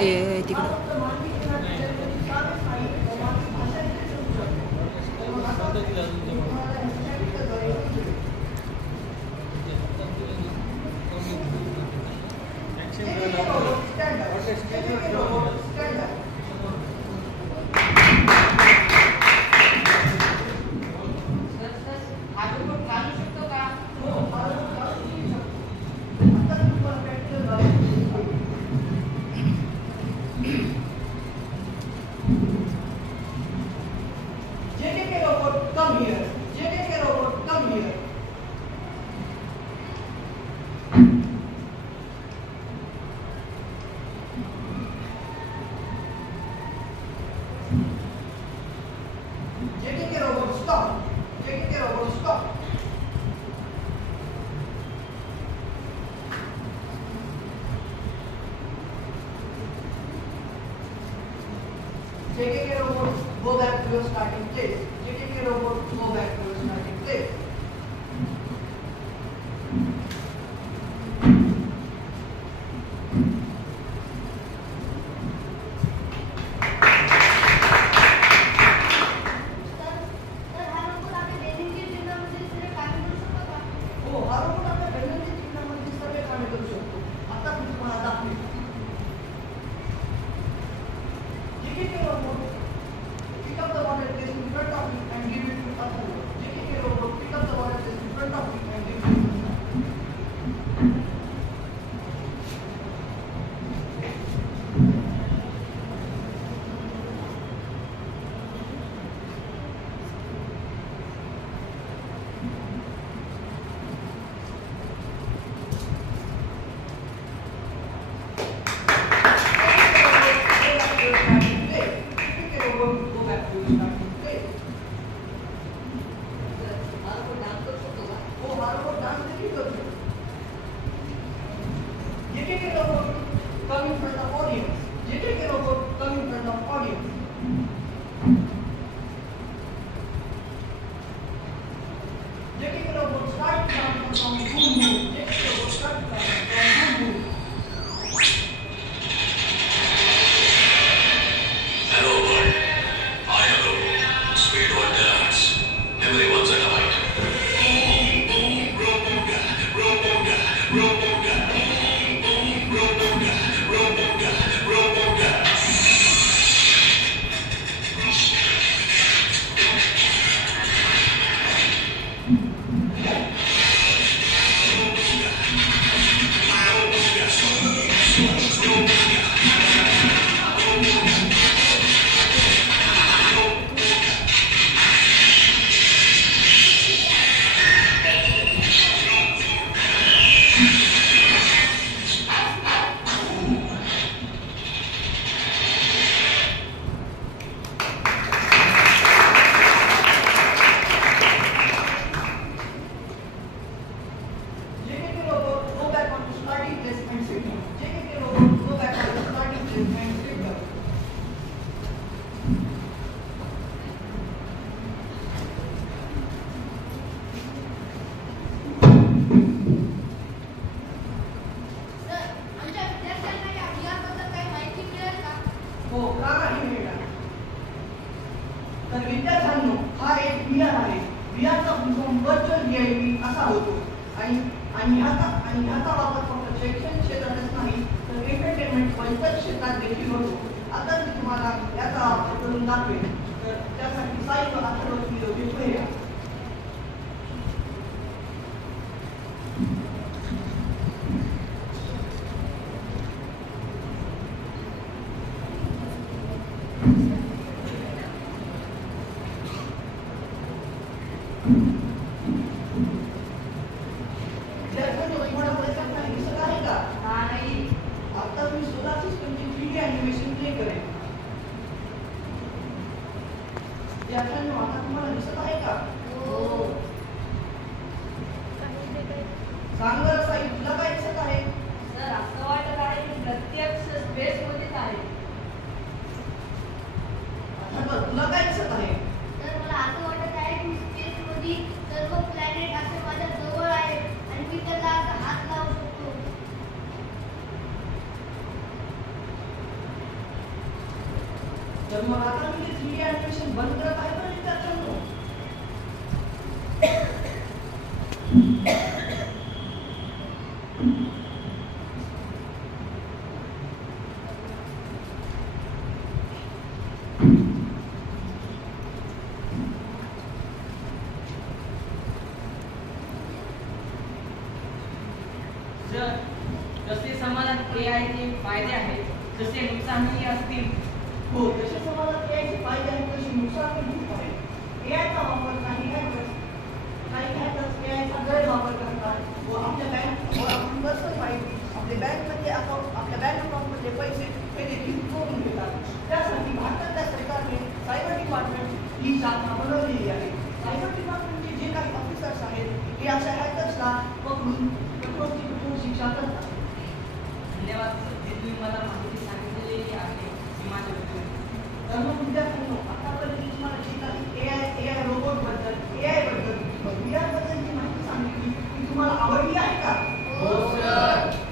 तिकडं JKK robot, go back to your starting place. JKK robot, go back to your starting place. तर मग आता मी ते 3D animation बंद करत आहे पण विद्यार्थ्यांनो. जसे समाजात AI चे फायदे आहेत तसे नुकसानही असतील. हो, जसे समाजात AI चे फायदे आहेत तसे नुकसानही खूप आहे. AI चा वापर काही hackers AI चा गैरवापर करतात व आपण पर्सनल माहिती आपल्या बँक अकाउंटमध्ये पैसे हे देखील चोरून घेतात. त्यासाठी भारताच्या सरकारने सायबर डिपार्टमेंट ही शाखा बनवलेली आहे. सायबर डिपार्टमेंटचे जे काही ऑफिसर्स आहेत ते अशा हॅकर्सला पकडून कठोर शिक्षा करतात. धन्यवाद सर, जे तुम्ही मला माहिती सांगितलेली आहे ती माझ्या तर मग विद्यार्थ्यांनो, आतापर्यंत तुम्हाला जे काही AI रोबोट बद्दल AI बद्दल VR बद्दलची माहिती सांगितली ती तुम्हाला आवडली आहे का? हो सर.